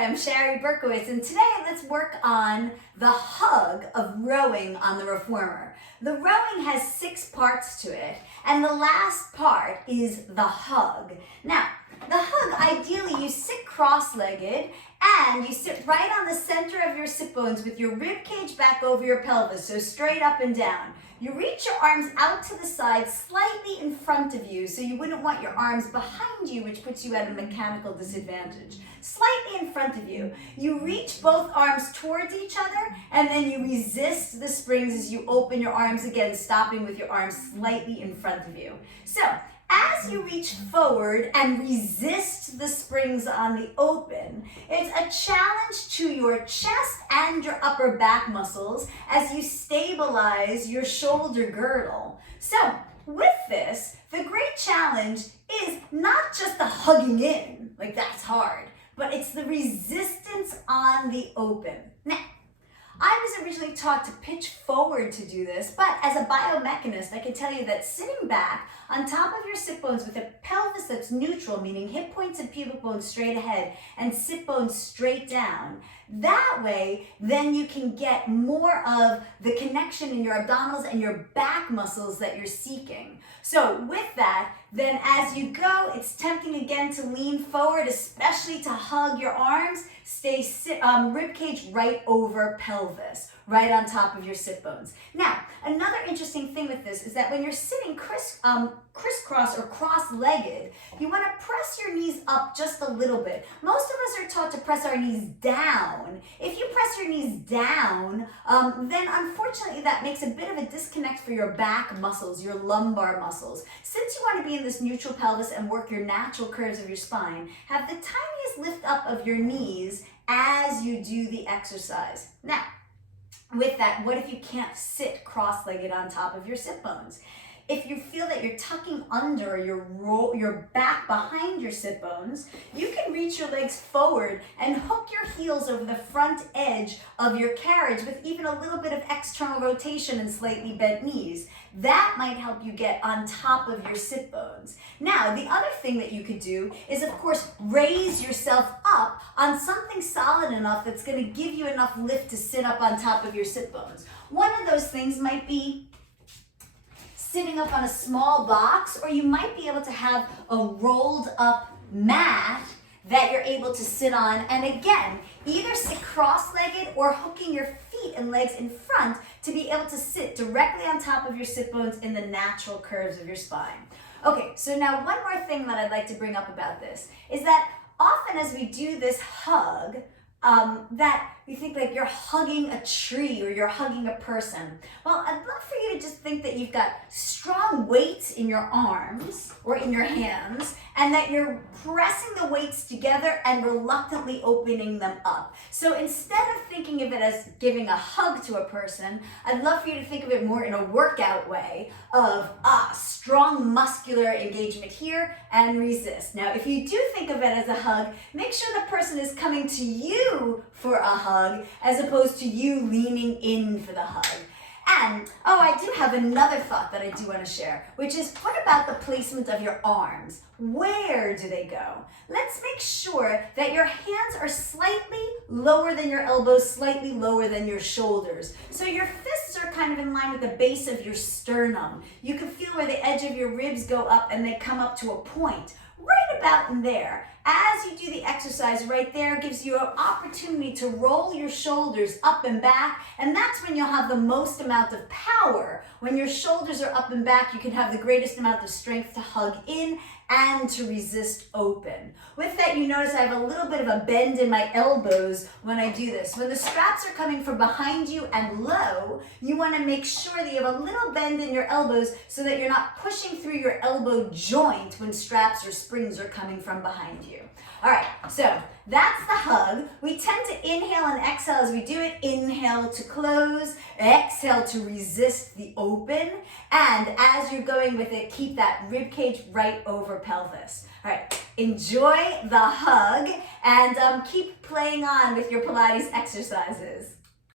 I'm Shari Berkowitz, and today let's work on the hug of rowing on the reformer. The rowing has 6 parts to it, and the last part is the hug. Now, the hug, ideally you sit cross-legged and you sit right on the center of your sit bones with your rib cage back over your pelvis, so straight up and down. You reach your arms out to the side, slightly in front of you, so you wouldn't want your arms behind you, which puts you at a mechanical disadvantage. Slightly in front of you. You reach both arms towards each other, and then you resist the springs as you open your arms again, stopping with your arms slightly in front of you. So, as you reach forward and resist the springs on the open, it's a challenge to your chest and your upper back muscles as you stabilize your shoulder girdle. So, with this, the great challenge is not just the hugging in, like that's hard, but it's the resistance on the open. Now, I was originally taught to pitch forward to do this, but as a biomechanist, I can tell you that sitting back on top of your sit bones with a pelvis that's neutral, meaning hip points and pubic bones straight ahead and sit bones straight down, that way, then you can get more of the connection in your abdominals and your back muscles that you're seeking. So with that, then as you go, it's tempting again to lean forward, especially to hug your arms. Stay rib cage right over pelvis, right on top of your sit bones. Now, another interesting thing with this is that when you're sitting crisscross or cross-legged, you want to press your knees up just a little bit. Most of us are taught to press our knees down. If you press your knees down, then unfortunately that makes a bit of a disconnect for your back muscles, your lumbar muscles. Since you want to be in this neutral pelvis and work your natural curves of your spine, have the tiniest lift up of your knees as you do the exercise. Now, with that, what if you can't sit cross-legged on top of your sit bones? If you feel that you're tucking under your back behind your sit bones, you can reach your legs forward and hook your heels over the front edge of your carriage with even a little bit of external rotation and slightly bent knees. That might help you get on top of your sit bones. Now, the other thing that you could do is, of course, raise yourself up on something solid enough that's going to give you enough lift to sit up on top of your sit bones. One of those things might be sitting up on a small box, or you might be able to have a rolled up mat that you're able to sit on, and again, either sit cross-legged or hooking your feet and legs in front to be able to sit directly on top of your sit bones in the natural curves of your spine. Okay, so now one more thing that I'd like to bring up about this is that often as we do this hug, that you think like you're hugging a tree or you're hugging a person. Well, I'd love for you to just think that you've got strong weights in your arms or in your hands, and that you're pressing the weights together and reluctantly opening them up. So instead of thinking of it as giving a hug to a person, I'd love for you to think of it more in a workout way of strong muscular engagement here and resist. Now, if you do think of it as a hug, make sure the person is coming to you for a hug as opposed to you leaning in for the hug. And, I do have another thought that I do want to share, which is, what about the placement of your arms? Where do they go? Let's make sure that your hands are slightly lower than your elbows, slightly lower than your shoulders. So your fists are kind of in line with the base of your sternum. You can feel where the edge of your ribs go up and they come up to a point. Right about in there. As you do the exercise right there, gives you an opportunity to roll your shoulders up and back, and that's when you'll have the most amount of power. When your shoulders are up and back, you can have the greatest amount of strength to hug in and to resist open. With that, you notice I have a little bit of a bend in my elbows when I do this. When the straps are coming from behind you and low, you want to make sure that you have a little bend in your elbows so that you're not pushing through your elbow joint when straps or springs are coming from behind you. All right, so that's the hug. We tend to inhale and exhale as we do it. Inhale to close, exhale to resist the open, and as you're going with it, keep that rib cage right over pelvis. All right, enjoy the hug and keep playing on with your Pilates exercises.